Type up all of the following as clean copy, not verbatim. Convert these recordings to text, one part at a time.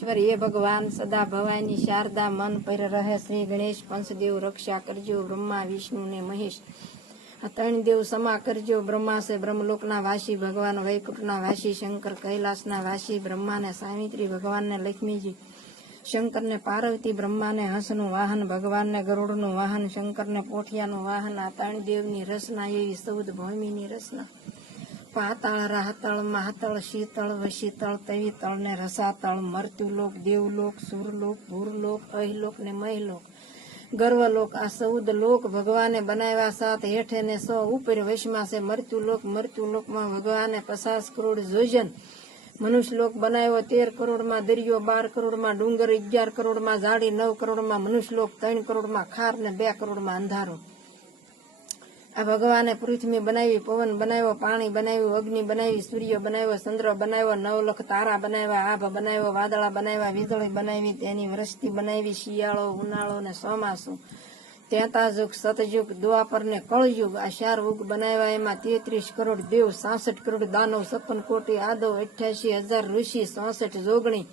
ईश्वर ये भगवान सदा भवानी शारदा मन पर रहे श्री गणेश पंचदेव रक्षा करजो ब्रह्मा विष्णु ने महेश आ त्रण देव समा करजो ब्रह्मा से ब्रह्मलोकना वासी भगवान वैकुंठना वासी शंकर कैलासना वासी ब्रह्मा ने सावित्री भगवान ने लक्ष्मीजी शंकर ने पार्वती ब्रह्मा ने हंसनु वाहन भगवान ने गरुड़नु वाहन शंकर ने पोठियानु वाहन आ त्रण देवनी रचना एवी 14 भूमिनी रचना पाताळ राहतळ महातळ शीतळ वशीतळ तवीतळ ने रसातळ मृत्युलोक देवलोक सुरलोक भूरलोक अहिलोक ने महीलोक गर्वलोक आ 14 लोक भगवाने बनाव्या 7 हेठे ने 100 ऊपर वशमा से मृत्युलोक में भगवाने 50 करोड़ जोजन मनुष्य लोक बनाव्यो 13 करोड़ में दरियो 12 करोड़ में डूंगर 11 करोड़ में जाड़ी 9 करोड़ में मनुष्य लोक 3 करोड़ में खार ने 2 करोड़ में अंधारो आ भगवाने पृथ्वी बनावी पवन बनाव्यो पाणी बनाव्યું अग्नि बनावी सूर्य बनाव्યો चंद्र बनाव्યો 9 लाख तारा बनाव्યા આભ બનાવ્યો વાદળા બનાવ્યા વીજળી બનાવી તેની વૃષ્ટિ બનાવી શિયાળો ઉનાળો ને ચોમાસું ત્રેતાયુગ સતયુગ દ્વાપર ને કળયુગ આ 4 યુગ બનાવ્યા એમાં 33 કરોડ દેવ 66 કરોડ દાનવ 56 કોટી આદવ 88,000 ઋષિ 64 જોગણી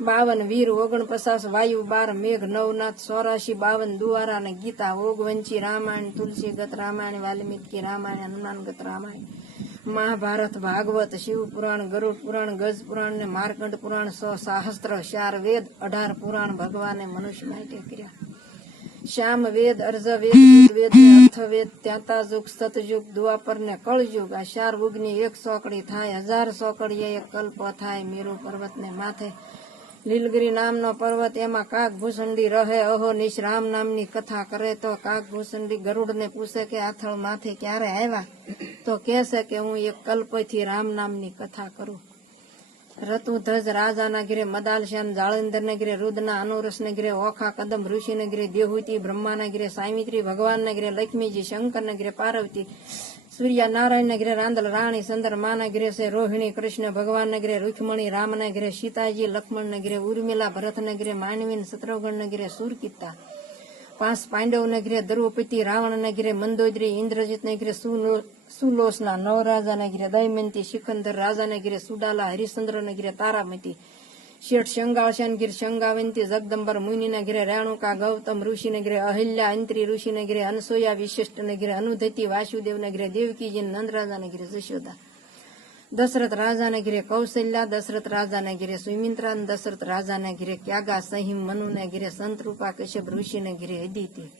52 વીર 49 વાયુ 12 મેઘ નવનાથ 84 52 દુવારા ને ગીતા ઓગવંચી રામાયણ તુલસીગત રામાयण वाल्मीकि रामायण हनुमानगत रामायण महाभारत भागवत शिव पुराण गरुड़ पुराण गज पुराण ने मार्कंड पुराण 100 सहस्त्र 4 वेद 18 पुराण भगवाने मनुष्य माटे कर्या श्याम वेद अर्ज वेद वेद ने अर्थ वेद ત્રેતાયુગ સતયુગ દ્વાપર ને કળયુગ આ 4 યુગની 1 સોકડી થાય 1000 સોકડીએ એક કલ્પ થાય મેરુ પર્વત ને માથે લીલગીરી નામનો પર્વત એમાં કાગ ભૂસંડી રહે અહો નિશ રામ નામની કથા કરે તો કાગ ભૂસંડી ગરુડને પૂછે કે આથળ માથે ક્યારે આવ્યા તો કહેશે કે હું એક કલ્પથી રામ નામની કથા કરું રતુધ્વજ રાજાના ઘરે મદાલશ્યામ જાળંધરને ઘરે રુદના અનુરસને ઘરે ઓખા કદમ ઋષિને ઘરે દેહુતિ બ્રહ્માના ઘરે સાવિત્રી ભગવાનને ઘરે લક્ષ્મીજી શંકરને ઘરે પાર્વતી सूर्य नारायण नगरे रांदल राणी चंद्रमा नगरे से रोहिणी कृष्ण भगवान नगरे रुक्मणी राम नगरे सीताजी लक्ष्मण नगरे उर्मिला भरत नगरे मानवीन शत्रुघ्न नगरे सूरकीता 5 पांडव नगरे द्रौपदी रावण नगरे मंदोदरी इंद्रजित नगरे सुलोचना 9 राजा नगरे दमयंती सिकंदर राजा नगरे सुडाला हरिश्चंद्र नगरे तारामती शेठ शंगाळशान गिर शंगावंती जगदंबर मुनि नगरे रेणुका गौतम ऋषि नगरे अहिल्या अंत्री ऋषि नगरे अनसुया विशिष्ट नगरे अनुधति वासुदेव नगरे देवकी जी नंद राजा नगरे जशोदा दशरथ राजा नगरे कौशल्या दशरथ राजा नगरे सुमित्रा दशरथ राजा नगरे क्यागा सहिम मनु नगरे संतरूपा कश्यप ऋषि नगरे अदिति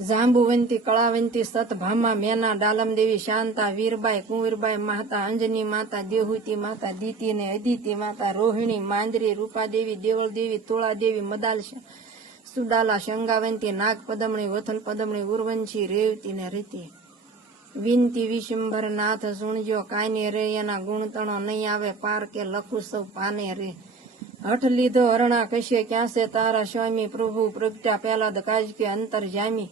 जांबुवंती कलावंती सतभामा मेना डालम देवी शांता वीरबाई कुंवरबाई माता अंजनी माता देहुती माता दीति ने अदिति माता रोहिणी मांदरी रूपा देवी देवल देवी तोला देवी मदालशा सुडाला शंगावंती नाग पदमणी वथल पदमणी उर्वंशी रेवती ने रीति विनती विशंभर नाथ सुणजो काने रे एना गुणतणो नहीं आवे पार के लखु सौ पाने रे हठ लीधो हरणा कश्य क्या से तारा स्वामी प्रभु प्रगट्या पहला दकाज के अंतर जामी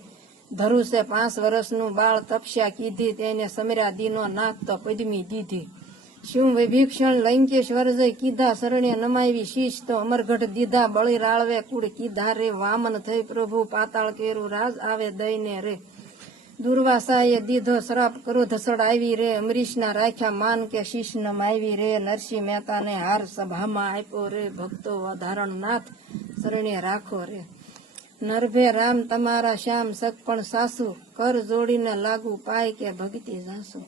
धरु से 5 वर्षनु बाळ तपस्या कीधी तेने समर्या दीनो नाथ तो पद्मी दीधी शिव विभीषण लंकेश्वर जय कीधा शरण्य नमावी शीश तो अमरगढ़ दीधा बळी राळवे कूड़ कीधा रे वामन थई प्रभु पाताळ केरु राज आवे दईने रे दुर्वासाए दीधो श्राप क्रोध सड़ावी रे अमरीश ना राख्या मान के शीश नमावी रे नरसिंह मेहता ने हार सभा में आप्यो रे भक्तो वधारण नाथ शरण्य राखो रे नरभे राम तमारा श्याम सकपण सासु कर जोड़ी ने लागू पाय के भक्ति जासु